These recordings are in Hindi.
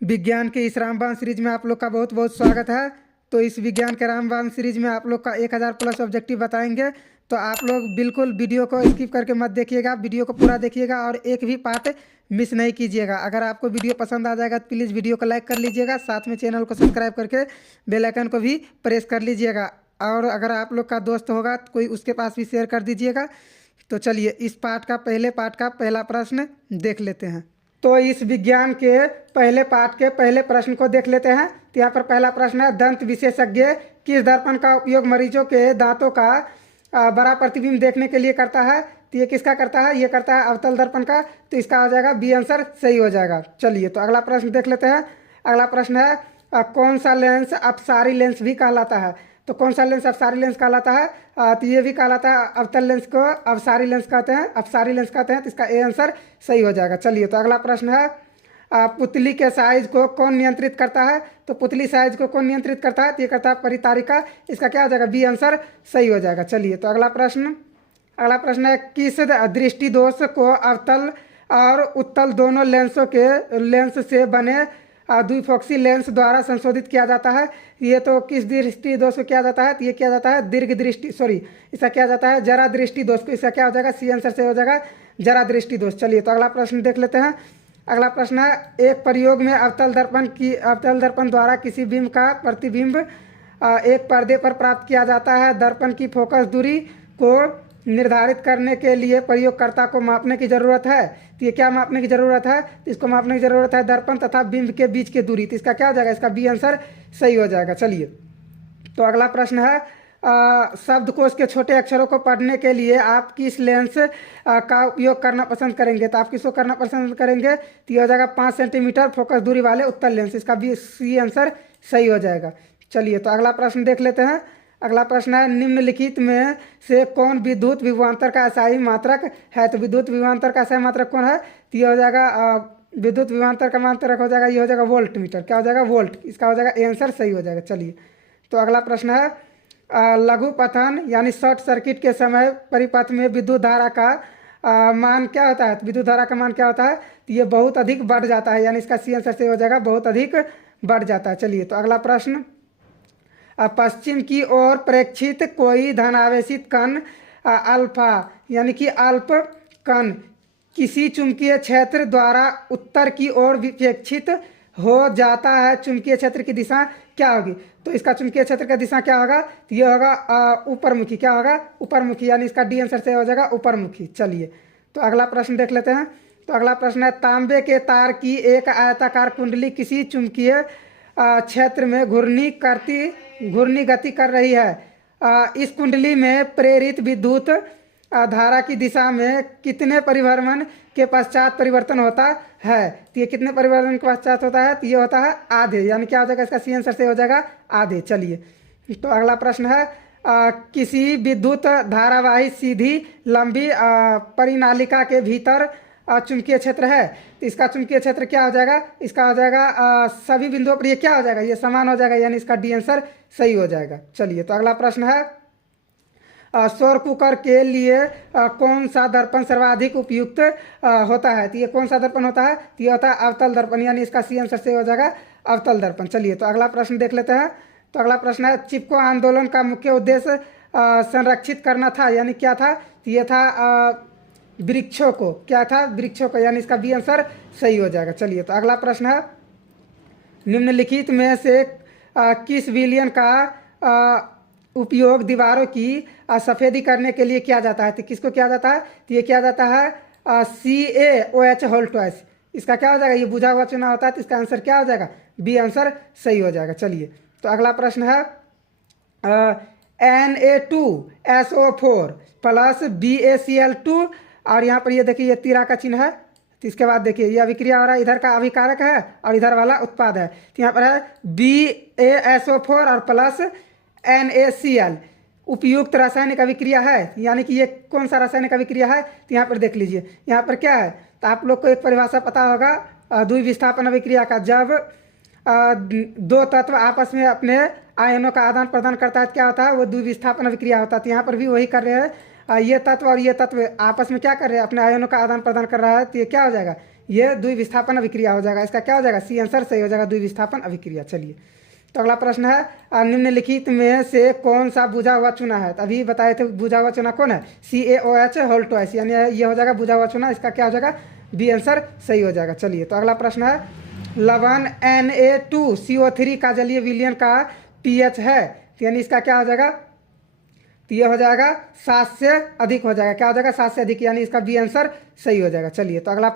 विज्ञान के इस रामबाण सीरीज में आप लोग का बहुत बहुत स्वागत है। तो इस विज्ञान के रामबाण सीरीज में आप लोग का 1000 प्लस ऑब्जेक्टिव बताएंगे। तो आप लोग बिल्कुल वीडियो को स्किप करके मत देखिएगा, वीडियो को पूरा देखिएगा और एक भी पार्ट मिस नहीं कीजिएगा। अगर आपको वीडियो पसंद आ जाएगा तो प्लीज़ वीडियो को लाइक कर लीजिएगा, साथ में चैनल को सब्सक्राइब करके बेल आइकन को भी प्रेस कर लीजिएगा। और अगर आप लोग का दोस्त होगा तो कोई उसके पास भी शेयर कर दीजिएगा। तो चलिए इस पहले पार्ट का पहला प्रश्न देख लेते हैं। तो इस विज्ञान के पहले पाठ के पहले प्रश्न को देख लेते हैं। तो यहाँ पर पहला प्रश्न है, दंत विशेषज्ञ किस दर्पण का उपयोग मरीजों के दांतों का बड़ा प्रतिबिंब देखने के लिए करता है? तो ये किसका करता है? ये करता है अवतल दर्पण का। तो इसका हो जाएगा बी आंसर सही हो जाएगा। चलिए तो अगला प्रश्न देख लेते हैं। अगला प्रश्न है, कौन सा लेंस अपसारी लेंस भी कहलाता है? तो कौन सा लेंस अपसारी लेंस कहलाता है? तो ये भी कहलाता है अवतल लेंस को अपसारी लेंस कहते हैं, अपसारी लेंस कहते हैं। तो इसका ए आंसर सही हो जाएगा। चलिए तो अगला प्रश्न है, पुतली के साइज को कौन नियंत्रित करता है? तो पुतली साइज को कौन नियंत्रित करता है? तो ये करता है परितारिका। इसका क्या हो जाएगा? बी आंसर सही हो जाएगा। चलिए तो अगला प्रश्न है, किस दृष्टि दोष को अवतल और उत्तल दोनों लेंस से बने द्विफोक्सी लेंस द्वारा संशोधित किया जाता है? ये तो किस दृष्टि दोष को किया जाता है? तो ये किया जाता है दीर्घ दृष्टि, इसका किया जाता है जरा दृष्टि दोष को। इसका क्या हो जाएगा? सी आंसर से हो जाएगा जरा दृष्टि दोष। चलिए तो अगला प्रश्न देख लेते हैं। अगला प्रश्न है, एक प्रयोग में अवतल दर्पण द्वारा किसी बिंब का प्रतिबिंब एक पर्दे पर प्राप्त किया जाता है। दर्पण की फोकस दूरी को निर्धारित करने के लिए प्रयोगकर्ता को मापने की ज़रूरत है। तो ये क्या मापने की ज़रूरत है? तो इसको मापने की ज़रूरत है दर्पण तथा बिंब के बीच की दूरी। तो इसका क्या हो जाएगा? इसका बी आंसर सही हो जाएगा। चलिए तो अगला प्रश्न है, शब्दकोश के छोटे अक्षरों को पढ़ने के लिए आप किस लेंस का उपयोग करना पसंद करेंगे? तो आप किसको करना पसंद करेंगे? तो ये हो जाएगा 5 सेंटीमीटर फोकस दूरी वाले उत्तल लेंस। इसका बी सी आंसर सही हो जाएगा। चलिए तो अगला प्रश्न देख लेते हैं। अगला प्रश्न है, निम्नलिखित में से कौन विद्युत विभवांतर का असाई मात्रक है? तो विद्युत विभवांतर का असाई मात्रक कौन है? तो ये हो जाएगा विद्युत विभवांतर का मात्रक हो जाएगा, ये हो जाएगा वोल्ट मीटर। क्या हो जाएगा? वोल्ट। इसका हो जाएगा ए आंसर सही हो जाएगा। चलिए तो अगला प्रश्न है, लघु पतन यानी शॉर्ट सर्किट के समय परिपथ में विद्युत धारा का मान क्या होता है? तो विद्युत धारा का मान क्या होता है? तो ये बहुत अधिक बढ़ जाता है, यानी इसका सी आंसर से हो जाएगा बहुत अधिक बढ़ जाता है। चलिए तो अगला प्रश्न, पश्चिम की ओर प्रेक्षित कोई धनावेशित कण अल्फा यानी कि अल्प कण किसी चुंबकीय क्षेत्र द्वारा उत्तर की ओर विक्षेपित हो जाता है। चुंबकीय क्षेत्र की दिशा क्या होगी? तो इसका चुंबकीय क्षेत्र का दिशा क्या होगा? तो ये होगा ऊपरमुखी। क्या होगा? ऊपरमुखी, यानी इसका डी आंसर से हो जाएगा ऊपरमुखी। चलिए तो अगला प्रश्न देख लेते हैं। तो अगला प्रश्न है, तांबे के तार की एक आयताकार कुंडली किसी चुंबकीय क्षेत्र में घूर्णी गति कर रही है। इस कुंडली में प्रेरित विद्युत धारा की दिशा में कितने परिभ्रमण के पश्चात परिवर्तन होता है? तो ये कितने परिवर्तन के पश्चात होता है? तो ये होता है आधे, यानी क्या हो जाएगा? इसका सी आंसर से हो जाएगा आधे। चलिए तो अगला प्रश्न है, किसी विद्युत धारावाही सीधी लंबी परिनालिका के भीतर चुंबकीय क्षेत्र है। तो इसका चुंबकीय क्षेत्र क्या हो जाएगा? इसका हो जाएगा सभी बिंदुओं पर ये क्या हो जाएगा? ये समान हो जाएगा, यानी इसका डी आंसर सही हो जाएगा। चलिए तो अगला प्रश्न है, सौर कुकर के लिए कौन सा दर्पण सर्वाधिक उपयुक्त होता है? तो ये कौन सा दर्पण होता है? तो ये होता है अवतल दर्पण, यानी इसका सी आंसर से हो जाएगा अवतल दर्पण। चलिए तो अगला प्रश्न देख लेते हैं। तो अगला प्रश्न है, चिपको आंदोलन का मुख्य उद्देश्य संरक्षित करना था, यानी क्या था? तो ये था वृक्षों को। क्या था? वृक्षों को, यानी इसका बी आंसर सही हो जाएगा। चलिए तो अगला प्रश्न है, निम्नलिखित में से किस विलयन का उपयोग दीवारों की सफ़ेदी करने के लिए किया जाता है? तो किसको किया जाता है? तो ये किया जाता है CaOH होल ट्वाइस। इसका क्या हो जाएगा? ये बुझा हुआ चुना होता है। तो इसका आंसर क्या हो जाएगा? बी आंसर सही हो जाएगा। चलिए तो अगला प्रश्न है, Na2SO4 प्लस BaCl2 और यहाँ पर ये देखिए ये तीरा का चिन्ह है। तो इसके बाद देखिए ये अभिक्रिया हो रहा है, इधर का अभिकारक है और इधर वाला उत्पाद है। तो यहाँ पर है BaSO4 और प्लस NaCl उपयुक्त रासायनिक अभिक्रिया है, यानी कि ये कौन सा रासायनिक अभिक्रिया है? तो यहाँ पर देख लीजिए, यहाँ पर क्या है? तो आप लोग को एक परिभाषा पता होगा द्विविस्थापन अभिक्रिया का। जब दो तत्व आपस में अपने आयनों का आदान प्रदान करता है, क्या होता है? वो द्विविस्थापन अभिक्रिया होता है। तो यहाँ पर भी वही कर रहे हैं, ये तत्व और ये तत्व आपस में क्या कर रहे हैं? अपने आयनों का आदान प्रदान कर रहा है। तो ये क्या हो जाएगा? ये द्विविस्थापन अभिक्रिया हो जाएगा। इसका क्या हो जाएगा? सी आंसर सही हो जाएगा, द्विविस्थापन अभिक्रिया। चलिए तो अगला प्रश्न है निम्नलिखित में से कौन सा बुझा हुआ चूना है? तो अभी बताए थे बुझा हुआ चूना कौन है? CaOH होल्टोइस, यानी ये हो जाएगा बुझा हुआ चूना। इसका क्या हो जाएगा? बी आंसर सही हो जाएगा। चलिए तो अगला प्रश्न है लवण Na2CO3 का जलीय विलयन का pH है, यानी इसका क्या हो जाएगा? तो ये हो जाएगा 7 से अधिक हो जाएगा। क्या हो जाएगा? 7 से अधिक, यानी इसका बी आंसर सही हो जाएगा। चलिए तो अगला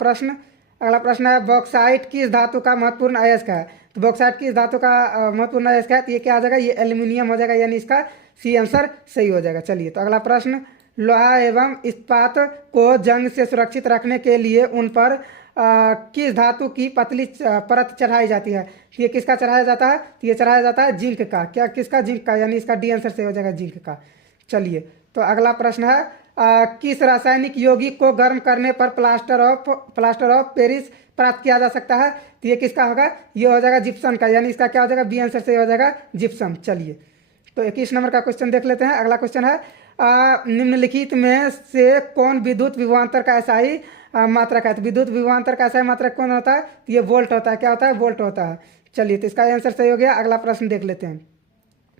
प्रश्न है बॉक्साइट किस धातु का महत्वपूर्ण अयस्क है? तो बॉक्साइट किस धातु का महत्वपूर्ण अयस्क है? तो ये क्या हो जाएगा? ये एल्यूमिनियम हो जाएगा, यानी इसका सी आंसर सही हो जाएगा। चलिए तो अगला प्रश्न लोहा एवं इस्पात को जंग से सुरक्षित रखने के लिए उन पर किस धातु की पतली परत चढ़ाई जाती है? तो ये किसका चढ़ाया जाता है? तो ये चढ़ाया जाता है जिंक का। क्या किसका? जिंक का, यानी इसका डी आंसर सही हो जाएगा, जिंक का। चलिए तो अगला प्रश्न है किस रासायनिक यौगिक को गर्म करने पर प्लास्टर ऑफ पेरिस प्राप्त किया जा सकता है? तो ये किसका होगा? ये हो जाएगा जिप्सम का, यानी इसका क्या हो जाएगा? बी आंसर से हो जाएगा जिप्सम। चलिए तो 21 नंबर का क्वेश्चन देख लेते हैं। अगला क्वेश्चन है निम्नलिखित में से कौन विद्युत विभवांतर का ऐसा ही मात्रक है? तो विद्युत विभवांतर का ऐसा ही मात्रक कौन होता है? तो ये वोल्ट होता है। क्या होता है? वोल्ट होता है। चलिए तो इसका आंसर सही हो गया। अगला प्रश्न देख लेते हैं।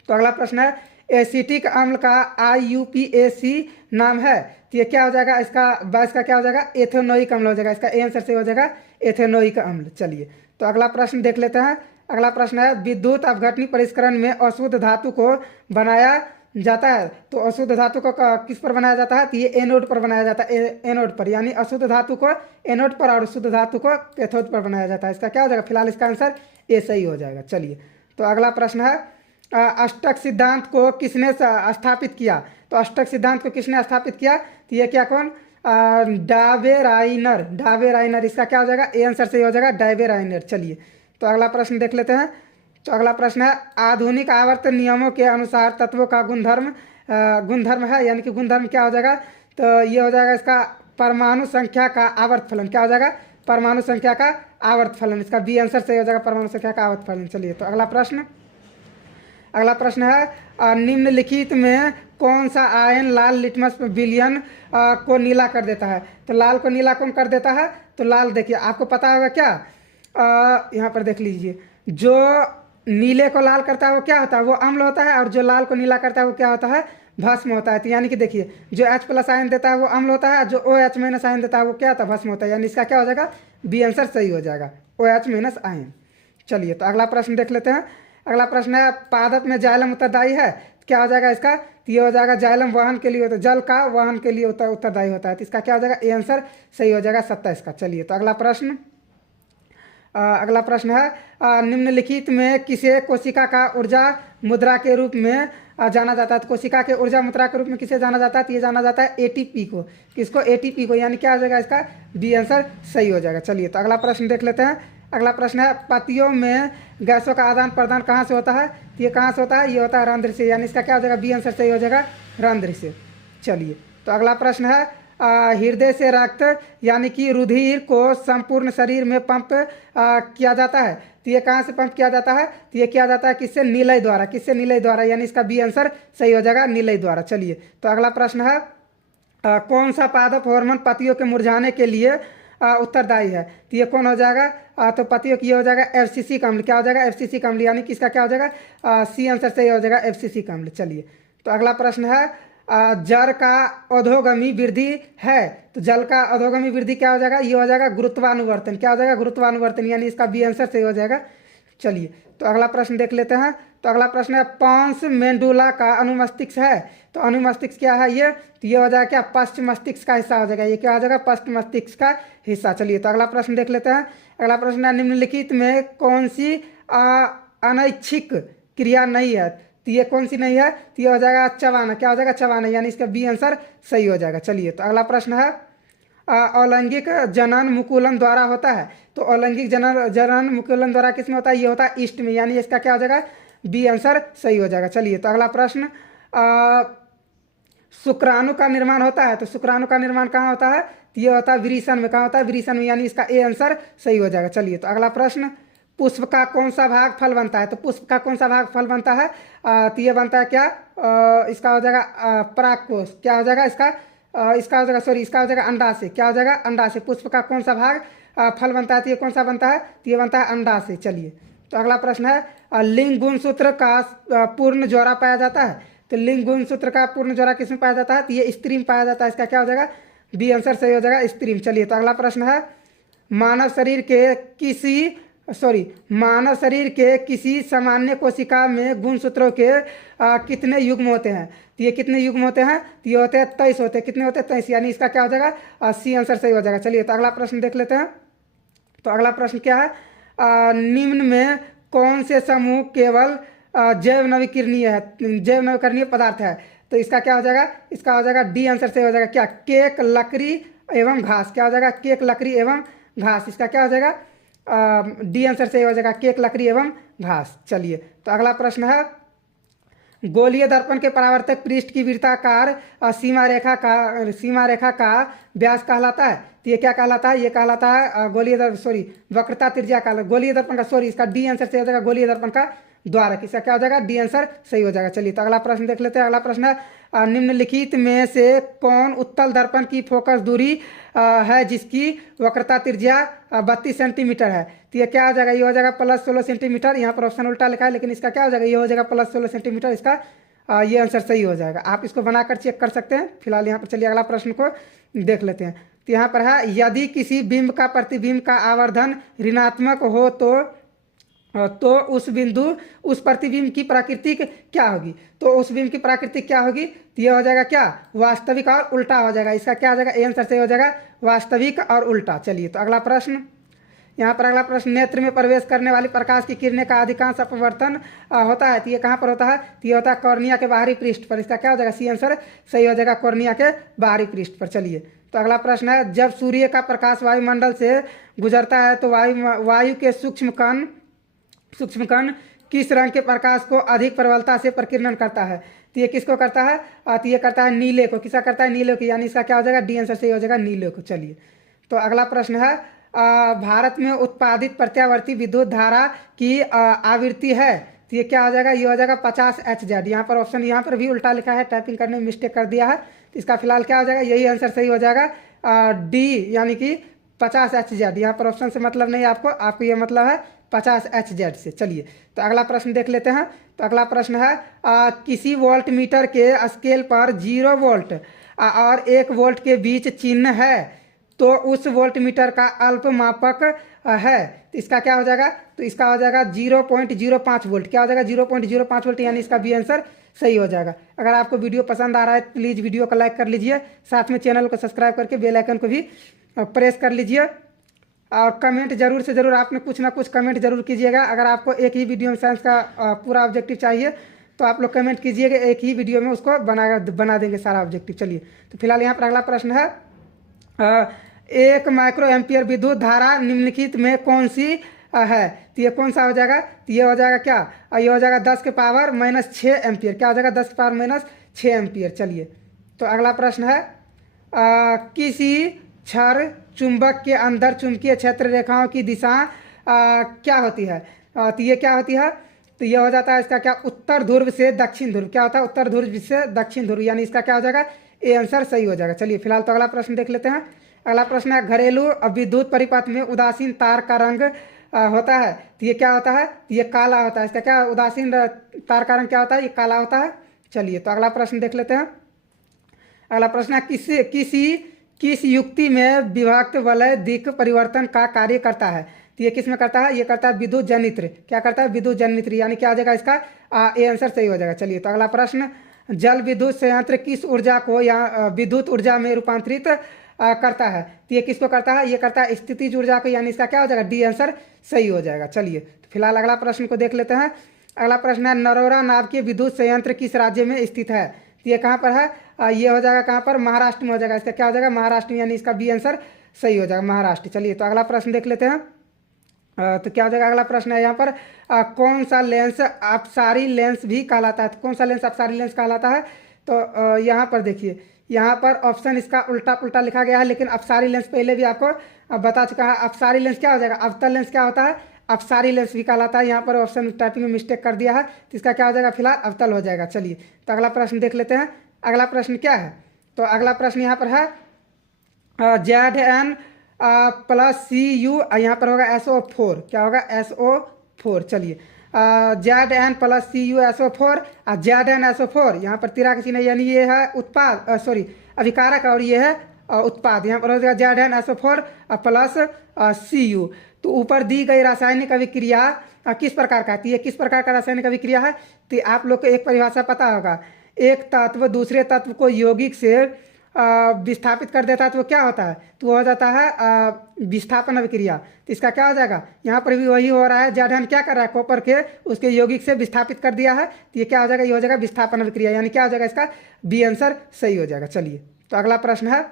तो अगला प्रश्न है एसिटिक अम्ल का IUPAC नाम है, तो ये क्या हो जाएगा? इसका क्या हो जाएगा? एथेनोइक अम्ल हो जाएगा। इसका आंसर से हो जाएगा एथेनोइक अम्ल। चलिए तो अगला प्रश्न देख लेते हैं। अगला प्रश्न है विद्युत अपघटनी परिष्करण में अशुद्ध धातु को बनाया जाता है, तो अशुद्ध धातु को किस पर बनाया जाता है? तो ये एनोड पर बनाया जाता है, एनोड पर, यानी अशुद्ध धातु को एनोड पर और शुद्ध धातु को कैथोड पर बनाया जाता है। इसका क्या हो जाएगा? फिलहाल इसका आंसर ए सही हो जाएगा। चलिए तो अगला प्रश्न है अष्टक सिद्धांत को किसने स्थापित किया? तो अष्टक सिद्धांत को किसने स्थापित किया? तो ये क्या कौन? डावेराइनर। इसका क्या हो जाएगा? ए आंसर सही हो जाएगा, डावेराइनर। चलिए तो अगला प्रश्न देख लेते हैं। तो अगला प्रश्न है आधुनिक आवर्त नियमों के अनुसार तत्वों का गुणधर्म है, यानी कि गुणधर्म क्या हो जाएगा? तो ये हो जाएगा इसका परमाणु संख्या का आवर्त फलन। क्या हो जाएगा? परमाणु संख्या का आवर्त फलन। इसका बी आंसर सही हो जाएगा, परमाणु संख्या का आवर्त फलन। चलिए तो अगला प्रश्न है निम्नलिखित में कौन सा आयन लाल लिटमस विलयन को नीला कर देता है? तो लाल को नीला कौन कर देता है? तो लाल देखिए आपको पता होगा क्या, यहाँ पर देख लीजिए, जो नीले को लाल करता है वो क्या होता है? वो अम्ल होता है, और जो लाल को नीला करता है वो क्या होता है? भस्म होता है। तो यानी कि देखिए जो H+ आयन देता है वो अम्ल होता है, जो OH- आयन देता है वो क्या होता है? भस्म होता है, यानी इसका क्या हो जाएगा? बी आंसर सही हो जाएगा, OH- आयन। चलिए तो अगला प्रश्न देख लेते हैं। अगला प्रश्न है पादप में जाइलम उत्तरदायी है, क्या हो जाएगा इसका? तो ये हो जाएगा जाइलम वहन के लिए होता है, जल का वहन के लिए उत्तरदायी होता है। तो इसका क्या हो जाएगा? ए आंसर सही हो जाएगा 27 का। चलिए तो अगला प्रश्न है निम्नलिखित में किसे कोशिका का ऊर्जा मुद्रा के रूप में जाना जाता है? तो कोशिका के ऊर्जा मुद्रा के रूप में किसे जाना जाता है? तो ये जाना जाता है ATP को। किसको? ATP को, यानी क्या हो जाएगा इसका? बी आंसर सही हो जाएगा। चलिए तो अगला प्रश्न देख लेते हैं। अगला प्रश्न है पतियों में गैसों का आदान प्रदान कहाँ से होता है? तो ये कहाँ से होता है? ये होता है रंध्र से, यानी इसका क्या हो जाएगा? बी आंसर सही हो जाएगा, रंध्र से। चलिए तो अगला प्रश्न है हृदय से रक्त यानी कि रुधिर को संपूर्ण शरीर में पंप किया जाता है, तो ये कहाँ से पंप किया जाता है? तो ये किया जाता है किससे? नीलय द्वारा। किससे? नीलय द्वारा, यानी इसका बी आंसर सही हो जाएगा, नीलय द्वारा। चलिए तो अगला प्रश्न है कौन सा पादप हार्मोन पतियों के मुरझाने के लिए उत्तरदायी है? तो ये कौन हो जाएगा? तो पतियों की ये हो जाएगा FCC का अम्ल। क्या हो जाएगा? FCC का अम्ल, यानी कि इसका क्या हो जाएगा? सी आंसर सही हो जाएगा, FCC का अम्ल। चलिए तो अगला प्रश्न है जल का अधोगमी वृद्धि है, तो जल का अधोगमी वृद्धि क्या हो जाएगा? ये हो जाएगा गुरुत्वानुवर्तन। क्या हो जाएगा? गुरुत्वानुवर्तन, यानी इसका बी आंसर सही हो जाएगा। चलिए तो अगला प्रश्न देख लेते हैं। तो अगला प्रश्न है पॉन्स मेंडुला का अनुमस्तिष्क है, तो अनुमस्तिष्क क्या है? ये तो ये हो जाएगा क्या? पश्च मस्तिष्क का हिस्सा हो जाएगा। ये क्या हो जाएगा? पश्च मस्तिष्क का हिस्सा। चलिए तो अगला प्रश्न देख लेते हैं। अगला प्रश्न है निम्नलिखित में कौन सी अनैच्छिक क्रिया नहीं है? तो ये कौन सी नहीं है? तो ये हो जाएगा चबाना। क्या हो जाएगा? चबाना, यानी इसका बी आंसर सही हो जाएगा। चलिए तो अगला प्रश्न है अलैंगिक जनन मुकुलन द्वारा होता है, तो अलैंगिक जनन मुकुलन द्वारा किसमें होता है? ये होता है ईस्ट में, यानी इसका क्या हो जाएगा? बी आंसर सही हो जाएगा। चलिए तो अगला प्रश्न शुक्राणु का निर्माण होता है, तो शुक्राणु का निर्माण कहाँ होता है? तो ये होता है विरीसन में। कहाँ होता है? विरीसन में, यानी इसका ए आंसर सही हो जाएगा। चलिए तो अगला प्रश्न पुष्प का कौन सा भाग फल बनता है? तो पुष्प का कौन सा भाग फल बनता है? तो ये बनता है क्या? इसका हो जाएगा परागकोश। क्या हो जाएगा इसका? इसका हो जाएगा, सॉरी, इसका हो जाएगा अंडा से। क्या हो जाएगा? अंडा से। पुष्प का कौन सा भाग फल बनता है, तो ये कौन सा बनता है? तो ये बनता है अंडा से। चलिए, तो अगला प्रश्न है लिंग गुणसूत्र का पूर्ण जोड़ा पाया जाता है। तो लिंग गुणसूत्र का पूर्ण जोड़ा किसमें पाया जाता है? तो ये स्त्री में पाया जाता है। इसका क्या हो जाएगा? बी आंसर सही हो जाएगा, स्त्री में। चलिए, तो अगला प्रश्न है मानव शरीर के किसी सामान्य कोशिका में गुणसूत्रों के कितने युग्म होते हैं? तो ये कितने युग्म होते हैं? तो ये होते हैं 23 होते हैं। कितने होते हैं? 23, यानी इसका क्या हो जाएगा? सी आंसर सही हो जाएगा। चलिए, तो अगला प्रश्न देख लेते हैं। तो अगला प्रश्न क्या है? निम्न में कौन से समूह केवल जैव नवीकरणीय पदार्थ है? तो इसका क्या हो जाएगा? इसका हो जाएगा डी आंसर सही हो जाएगा। क्या? केक, लकड़ी एवं घास। क्या हो जाएगा? केक, लकड़ी एवं घास। इसका क्या हो जाएगा? डी आंसर सही हो जाएगा, केक, लकड़ी एवं घास। चलिए, तो अगला प्रश्न है गोलीय दर्पण के परावर्तक पृष्ठ की वृत्ताकार सीमा रेखा का व्यास कहलाता है। तो ये क्या कहलाता है? ये कहलाता है वक्रता त्रिज्या का गोलीय दर्पण का इसका डी आंसर सही हो जाएगा, गोलीय दर्पण का द्वारक। इसका क्या हो जाएगा? डी आंसर सही हो जाएगा। चलिए, तो अगला प्रश्न देख लेते हैं। अगला प्रश्न है निम्नलिखित में से कौन उत्तल दर्पण की फोकस दूरी है जिसकी वक्रता त्रिज्या 32 सेंटीमीटर है? तो ये क्या हो जाएगा? ये हो जाएगा +16 सेंटीमीटर। यहाँ पर ऑप्शन उल्टा लिखा है, लेकिन इसका क्या हो जाएगा? ये हो जाएगा +16 सेंटीमीटर। इसका ये आंसर सही हो जाएगा। आप इसको बनाकर चेक कर सकते हैं। फिलहाल यहाँ पर चलिए अगला प्रश्न को देख लेते हैं। तो यहाँ पर है यदि किसी बिंब का प्रतिबिंब का आवर्धन ऋणात्मक हो तो उस प्रतिबिंब की प्रकृति क्या होगी? तो उस बिंब की प्रकृति क्या होगी? तो ये हो जाएगा क्या? वास्तविक और उल्टा हो जाएगा। इसका क्या हो जाएगा? ए आंसर सही हो जाएगा, वास्तविक और उल्टा। चलिए, तो अगला प्रश्न यहाँ पर अगला प्रश्न नेत्र में प्रवेश करने वाली प्रकाश की किरणें का अधिकांश अपवर्तन होता है। तो ये कहाँ पर होता है? तो ये होता है कॉर्निया के बाहरी पृष्ठ पर। इसका क्या हो जाएगा? सी आंसर सही हो जाएगा, कॉर्निया के बाहरी पृष्ठ पर। चलिए, तो अगला प्रश्न है जब सूर्य का प्रकाश वायुमंडल से गुजरता है तो वायु के सूक्ष्म कण किस रंग के प्रकाश को अधिक प्रबलता से प्रकीर्णन करता है? तो ये किसको करता है? तो ये करता है नीले को। किसका करता है? नीले को, यानी इसका क्या हो जाएगा? डी आंसर सही हो जाएगा, नीले को। चलिए, तो अगला प्रश्न है भारत में उत्पादित प्रत्यावर्ती विद्युत धारा की आवृत्ति है। तो ये क्या हो जाएगा? ये हो जाएगा 50 Hz। यहाँ पर ऑप्शन यहाँ पर भी उल्टा लिखा है, टाइपिंग करने में मिस्टेक कर दिया है। तो इसका फिलहाल क्या हो जाएगा? यही आंसर सही हो जाएगा, डी, यानी कि 50 Hz। यहाँ पर ऑप्शन से मतलब नहीं आपको ये मतलब है 50 Hz से। चलिए, तो अगला प्रश्न देख लेते हैं। तो अगला प्रश्न है किसी वोल्ट मीटर के स्केल पर 0 वोल्ट और 1 वोल्ट के बीच चिन्ह है तो उस वोल्ट मीटर का अल्पमापक है। तो इसका क्या हो जाएगा? तो इसका हो जाएगा 0.05 वोल्ट। क्या हो जाएगा? 0.05 वोल्ट, यानी इसका बी आंसर सही हो जाएगा। अगर आपको वीडियो पसंद आ रहा है प्लीज़ वीडियो को लाइक कर लीजिए, साथ में चैनल को सब्सक्राइब करके बेल आइकन को भी प्रेस कर लीजिए और कमेंट जरूर से ज़रूर आपने कुछ ना कुछ कमेंट जरूर कीजिएगा। अगर आपको एक ही वीडियो में साइंस का पूरा ऑब्जेक्टिव चाहिए तो आप लोग कमेंट कीजिएगा, एक ही वीडियो में उसको बना देंगे सारा ऑब्जेक्टिव। चलिए, तो फिलहाल यहाँ पर अगला प्रश्न है एक माइक्रो एम्पियर विद्युत धारा निम्नलिखित में कौन सी है? तो ये कौन सा हो जाएगा? तो ये हो जाएगा क्या? ये हो जाएगा 10 के पावर -6 एम्पियर। क्या हो जाएगा? 10 के पावर -6 एम्पियर। चलिए, तो अगला प्रश्न है किसी क्षर चुंबक के अंदर चुंबकीय क्षेत्र रेखाओं की दिशा क्या होती है? तो ये क्या होती है? तो ये हो जाता है इसका क्या? उत्तर ध्रुव से दक्षिण ध्रुव। क्या होता है? उत्तर ध्रुव से दक्षिण ध्रुव, यानी इसका क्या हो जाएगा? ए आंसर सही हो जाएगा। चलिए, फिलहाल तो अगला प्रश्न देख लेते हैं। अगला प्रश्न है घरेलू विद्युत परिपथ में उदासीन तार का रंग होता है। तो ये क्या होता है? तो ये काला होता है। इसका क्या? उदासीन तार का रंग क्या होता है? ये काला होता है। चलिए, तो अगला प्रश्न देख लेते हैं। अगला प्रश्न है किस युक्ति में विभक्त वलय दिक् परिवर्तन का कार्य करता है? तो ये किस में करता है? ये करता है विद्युत जनित्र। क्या करता है? विद्युत जनित्र, यानी क्या आ जाएगा इसका? ए आंसर सही हो जाएगा। चलिए, तो अगला प्रश्न जल विद्युत संयंत्र किस ऊर्जा को या विद्युत ऊर्जा में रूपांतरित करता है? तो ये किसको करता है? ये करता है स्थितिज ऊर्जा को, यानी इसका क्या हो जाएगा? डी आंसर सही हो जाएगा। चलिए, तो फिलहाल अगला प्रश्न को देख लेते हैं। अगला प्रश्न है नरोरा नाम के विद्युत संयंत्र किस राज्य में स्थित है? तो ये कहाँ पर है? ये हो जाएगा कहाँ पर? महाराष्ट्र में हो जाएगा। इसका क्या हो जाएगा? महाराष्ट्र, यानी इसका बी आंसर सही हो जाएगा, महाराष्ट्र। चलिए, तो अगला प्रश्न देख लेते हैं। तो क्या हो जाएगा? अगला प्रश्न है यहाँ पर कौन सा लेंस अपसारी लेंस भी कहलाता है? तो कौन सा लेंस अपसारी लेंस कहलाता है? तो यहाँ पर देखिए, यहाँ पर ऑप्शन इसका उल्टा पुल्टा लिखा गया है, लेकिन अपसारी लेंस पहले भी आपको बता चुका है। अपसारी लेंस क्या हो जाएगा? अवतल लेंस क्या होता है? अपसारी लेंस भी कहलाता है। यहाँ पर ऑप्शन टाइपिंग में मिस्टेक कर दिया है, तो इसका क्या हो जाएगा? फिलहाल अवतल हो जाएगा। चलिए, तो अगला प्रश्न देख लेते हैं। अगला प्रश्न क्या है? तो अगला प्रश्न यहाँ पर है ZN प्लस CU, यहाँ पर होगा SO4, क्या होगा SO4। चलिए Zn प्लस CU SO4 और ZnSO4, यहाँ पर तिरा का चिन्ह है, यानी ये है उत्पाद, सॉरी अभिकारक, और ये है उत्पाद। यहाँ पर हो जाएगा ZnSO4 प्लस CU। तो ऊपर दी गई रासायनिक अभिक्रिया किस प्रकार का है, तो ये किस प्रकार का रासायनिक अभिक्रिया है, तो आप लोग को एक परिभाषा पता होगा, एक तत्व दूसरे तत्व को यौगिक से विस्थापित कर देता है तो वो क्या होता है, तो वो हो जाता है विस्थापन अभिक्रिया। तो इसका क्या हो जाएगा, यहाँ पर भी वही हो रहा है, Zn क्या कर रहा है, कॉपर के उसके यौगिक से विस्थापित कर दिया है, तो ये क्या हो जाएगा, ये हो जाएगा विस्थापन अभिक्रिया, यानी क्या हो जाएगा, इसका बी आंसर सही हो जाएगा। चलिए तो अगला प्रश्न है,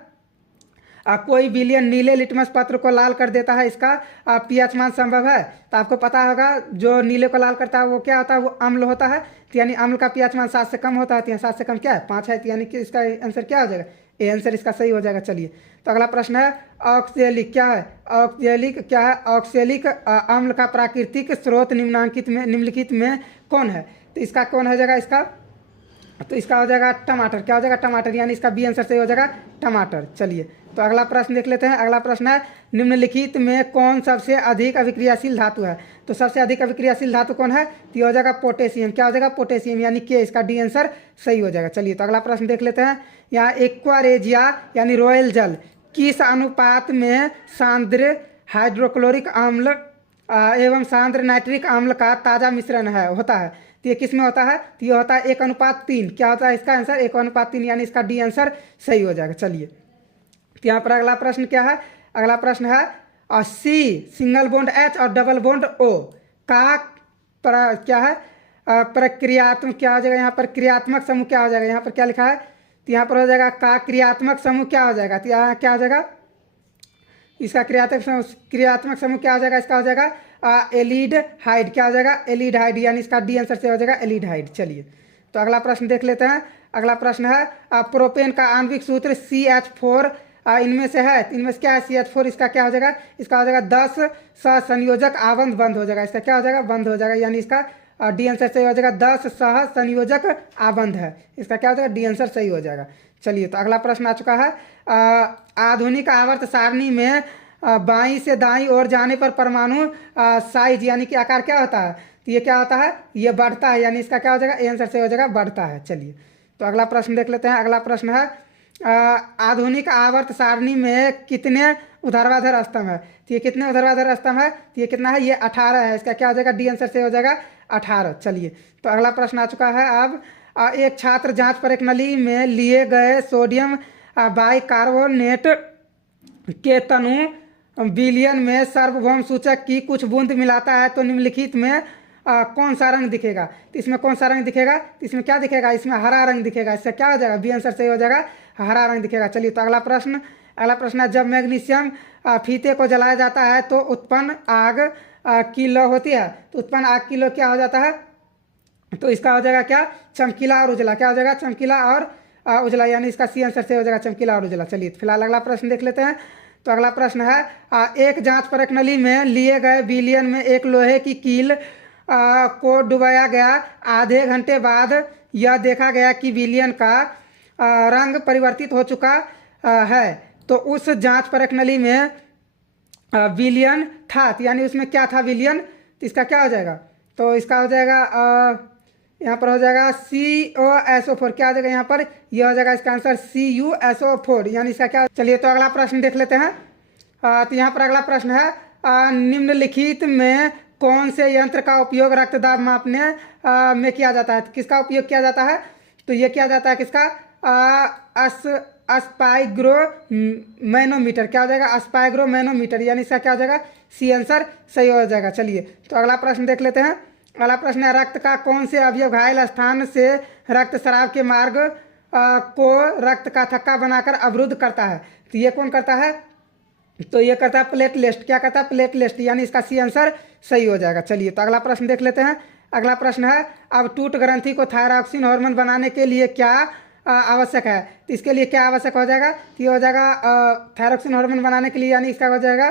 कोई विलयन नीले लिटमस पत्र को लाल कर देता है, इसका पीएच मान संभव है। तो आपको पता होगा जो नीले को लाल करता है वो क्या होता है, वो अम्ल होता है, तो यानी अम्ल का पीएच मान 7 से कम होता है, तो 7 से कम क्या है 5 है, तो यानी कि इसका आंसर क्या हो जाएगा, ए आंसर इसका सही हो जाएगा। चलिए तो अगला प्रश्न है, ऑक्सैलिक क्या है, ऑक्सैलिक क्या है, ऑक्सैलिक अम्ल का प्राकृतिक स्रोत निम्नलिखित में कौन है, तो इसका कौन हो जाएगा, इसका तो इसका हो जाएगा टमाटर, क्या हो जाएगा टमाटर, यानी इसका बी आंसर सही हो जाएगा टमाटर। चलिए तो अगला प्रश्न देख लेते हैं। अगला प्रश्न है, निम्नलिखित में कौन सबसे अधिक अभिक्रियाशील धातु है, तो सबसे अधिक अभिक्रियाशील धातु कौन है, तो ये हो जाएगा पोटेशियम, क्या हो जाएगा पोटेशियम, यानी के, इसका डी आंसर सही हो जाएगा। चलिए तो अगला प्रश्न देख लेते हैं। यहाँ एक्वारेजिया यानी रॉयल जल किस अनुपात में सांद्र हाइड्रोक्लोरिक अम्ल एवं सांद्र नाइट्रिक अम्ल का ताज़ा मिश्रण है होता है, तो ये किस में होता है, तो ये होता है 1:3, क्या होता है इसका आंसर 1:3, यानी इसका डी आंसर सही हो जाएगा। चलिए तो यहाँ पर अगला प्रश्न क्या है, अगला प्रश्न है, सी सिंगल बॉन्ड H और डबल बॉन्ड O का क्या है प्रक्रियात्मक, क्या हो जाएगा यहाँ पर क्रियात्मक समूह, क्या हो जाएगा, यहाँ पर क्या लिखा है, तो यहाँ पर हो जाएगा का क्रियात्मक समूह क्या हो जाएगा, तो यहाँ क्या हो जाएगा, इसका क्रियात्मक समूह क्या हो जाएगा, इसका हो जाएगा एलिड हाइड, क्या हो जाएगा एलिड हाइड, यानी इसका डी आंसर से हो जाएगा एलिड हाइड। चलिए तो अगला प्रश्न देख लेते हैं। अगला प्रश्न है, प्रोपेन का आणविक सूत्र CH4 इनमें से है, इनमें से क्या है CH4, इसका क्या हो जाएगा, इसका हो जाएगा 10 सहसंयोजक आबंध बंद हो जाएगा, इसका क्या हो जाएगा बंद हो जाएगा, यानी इसका डी आंसर सही हो जाएगा 10 सहसंयोजक आबंध है, इसका क्या हो जाएगा डी आंसर सही हो जाएगा। चलिए तो अगला प्रश्न आ चुका है, आधुनिक आवर्त सारणी में बाईं से दाईं ओर जाने पर परमाणु साइज यानी कि आकार क्या होता है, तो ये क्या होता है, ये बढ़ता है, यानी इसका क्या हो जाएगा ए आंसर से हो जाएगा बढ़ता है। चलिए तो अगला प्रश्न देख लेते हैं। अगला प्रश्न है, आधुनिक आवर्त सारणी में कितने ऊर्ध्वाधर स्तंभ है, तो ये कितने ऊर्ध्वाधर स्तंभ है, तो ये कितना है, ये 18 है, इसका क्या हो जाएगा डी आंसर से हो जाएगा 18। चलिए तो अगला प्रश्न आ चुका है। अब एक छात्र जांच प्रणाली में लिए गए सोडियम बाइकार्बोनेट के तनु विलयन में सार्वभौम सूचक की कुछ बूंद मिलाता है तो निम्नलिखित में कौन सा रंग दिखेगा, तो इसमें कौन सा रंग दिखेगा, तो इसमें क्या दिखेगा, इसमें हरा रंग दिखेगा, इससे क्या हो जाएगा बी आंसर सही हो जाएगा हरा रंग दिखेगा। चलिए तो अगला प्रश्न है, जब मैग्नीशियम फीते को जलाया जाता है तो उत्पन्न आग की लौ होती है, तो उत्पन्न आग की लौ क्या हो जाता है, तो इसका हो जाएगा क्या चमकीला और उजला, क्या हो जाएगा चमकीला और उजला, यानी इसका सी आंसर से हो जाएगा चमकीला और उजला। चलिए फिलहाल अगला प्रश्न देख लेते हैं। तो अगला प्रश्न है, एक जांच प्रणाली में लिए गए विलयन में एक लोहे की कील को डुबाया गया, आधे घंटे बाद यह देखा गया कि विलयन का रंग परिवर्तित हो चुका है, तो उस जांच प्रणाली में विलयन था, यानी उसमें क्या था विलयन, तो इसका क्या हो जाएगा, तो इसका हो जाएगा यहाँ पर हो जाएगा CuSO4, क्या हो जाएगा यहाँ पर, यह हो जाएगा इसका आंसर CuSO4, यानी इसका क्या। चलिए तो अगला प्रश्न देख लेते हैं। तो यहाँ पर अगला प्रश्न है, निम्नलिखित में कौन से यंत्र का उपयोग रक्तदाब मापने में किया जाता है, किसका उपयोग किया जाता है, तो ये किया जाता है किसका अस्पाइग्रो मैनोमीटर, क्या हो जाएगा अस्पाइग्रो मैनोमीटर, यानी इसका क्या हो जाएगा सी आंसर सही हो जाएगा। चलिए तो अगला प्रश्न देख लेते हैं। अगला प्रश्न है, रक्त का कौन से अवयव घायल स्थान से रक्त स्राव के मार्ग को रक्त का थक्का बनाकर अवरुद्ध करता है, तो ये कौन करता है, तो ये करता है प्लेटलेट, क्या करता है प्लेटलेट, यानी इसका सी आंसर सही हो जाएगा। चलिए तो अगला प्रश्न देख लेते हैं। अगला प्रश्न है, अब टूट ग्रंथि को थायरॉक्सिन हार्मोन बनाने के लिए क्या आवश्यक है, तो इसके लिए क्या आवश्यक हो जाएगा, तो ये हो जाएगा थायरॉक्सिन हार्मोन बनाने के लिए, यानी इसका हो जाएगा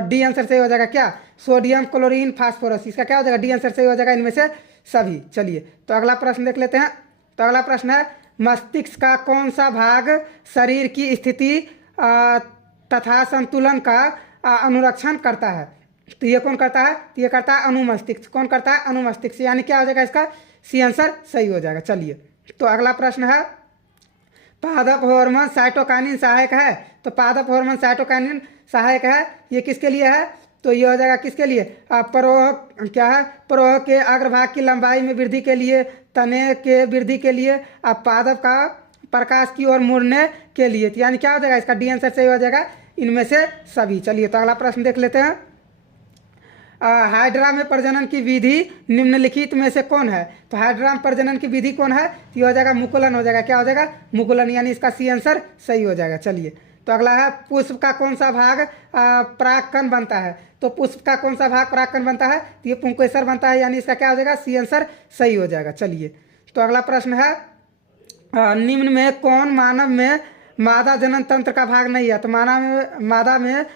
डी आंसर सही हो जाएगा क्या सोडियम क्लोरीन फास्फोरस, इसका क्या हो जाएगा डी आंसर सही हो जाएगा इनमें से सभी। चलिए तो अगला प्रश्न देख लेते हैं। तो अगला प्रश्न है, मस्तिष्क का कौन सा भाग शरीर की स्थिति तथा संतुलन का अनुरक्षण करता है। तो ये कौन करता है? तो ये करता है अनुमस्तिष्क। कौन करता है? अनुमस्तिष्क। यानी क्या हो जाएगा इसका? सी आंसर सही हो जाएगा। चलिए, तो अगला प्रश्न है, पादप हार्मोन साइटोकाइनिन सहायक है। तो पादप हार्मोन साइटोकाइनिन सहायक है, ये किसके लिए है? तो ये हो जाएगा किसके लिए? परोह क्या है? परोह के अग्रभाग की लंबाई में वृद्धि के लिए, तने के वृद्धि के लिए, पादप का प्रकाश की ओर मुड़ने के लिए। तो यानी क्या हो जाएगा इसका? डी आंसर सही हो जाएगा, इनमें से सभी। चलिए, तो अगला प्रश्न देख लेते हैं। हाइड्रा में प्रजनन की विधि निम्नलिखित में से कौन है? तो हाइड्रा में प्रजनन की विधि कौन है? तो ये हो जाएगा मुकुलन हो जाएगा। क्या हो जाएगा? मुकुलन। यानी इसका सी आंसर सही हो जाएगा। चलिए, तो अगला है, पुष्प का कौन सा भाग परागकण बनता है? तो पुष्प का कौन सा भाग परागकण बनता है? तो ये पुंकेसर बनता है। यानी इसका क्या हो जाएगा? सी आंसर सही हो जाएगा। चलिए, तो अगला प्रश्न है, निम्न में कौन मानव में मादा जनन तंत्र का भाग नहीं है? तो मादा में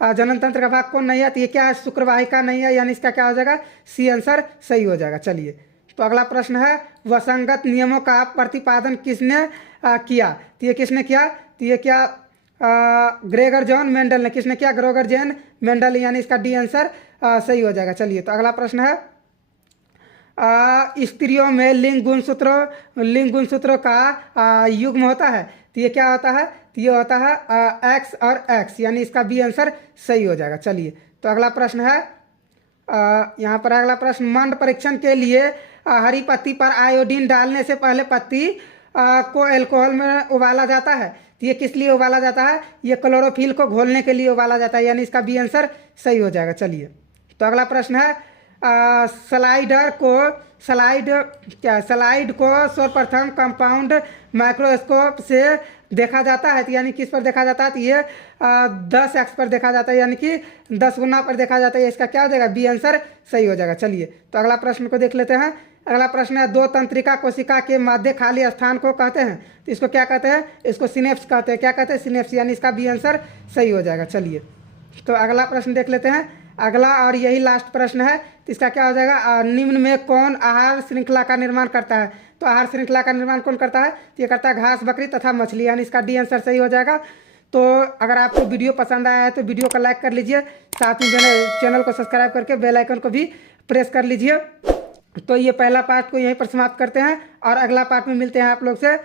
जनन तंत्र का भाग कौन नहीं है? तो ये क्या है? शुक्रवाहिका नहीं है। यानी इसका क्या हो जाएगा? सी आंसर सही हो जाएगा। चलिए, तो अगला प्रश्न है, वसंगत नियमों का प्रतिपादन किसने किया? तो ये किसने किया? तो ये क्या ग्रेगर जॉन मेंडल ने। किसने किया? Gregor John Mendel. यानी इसका डी आंसर सही हो जाएगा। चलिए, तो अगला प्रश्न है, स्त्रियों में लिंग गुणसूत्रों का युग्म होता है। तो ये क्या होता है? तो ये होता है एक्स और एक्स। यानी इसका बी आंसर सही हो जाएगा। चलिए, तो अगला प्रश्न है, यहाँ पर अगला प्रश्न, मंड परीक्षण के लिए हरी पत्ती पर आयोडीन डालने से पहले पत्ती को अल्कोहल में उबाला जाता है। तो ये किस लिए उबाला जाता है? ये क्लोरोफिल को घोलने के लिए उबाला जाता है। यानी इसका बी आंसर सही हो जाएगा। चलिए, तो अगला प्रश्न है, स्लाइड को सर्वप्रथम कंपाउंड माइक्रोस्कोप से देखा जाता है। तो यानी किस पर देखा जाता है? तो ये 10x पर देखा जाता है। यानी कि 10 गुना पर देखा जाता है। इसका क्या हो जाएगा? बी आंसर सही हो जाएगा। चलिए, तो अगला प्रश्न को देख लेते हैं। अगला प्रश्न है, दो तंत्रिका कोशिका के मध्य खाली स्थान को कहते हैं। तो इसको क्या कहते हैं? इसको सिनेप्स कहते हैं। क्या कहते हैं? सिनेप्स। यानी इसका बी आंसर सही हो जाएगा। चलिए, तो अगला प्रश्न देख लेते हैं। अगला और यही लास्ट प्रश्न है। तो इसका क्या हो जाएगा? निम्न में कौन आहार श्रृंखला का निर्माण करता है? तो आहार श्रृंखला का निर्माण कौन करता है? तो ये करता है घास, बकरी तथा मछली। यानी इसका डी आंसर सही हो जाएगा। तो अगर आपको वीडियो पसंद आया है तो वीडियो को लाइक कर लीजिए, साथ में चैनल को सब्सक्राइब करके बेल आइकन को भी प्रेस कर लीजिए। तो ये पहला पार्ट को यहीं पर समाप्त करते हैं और अगला पार्ट में मिलते हैं आप लोग से।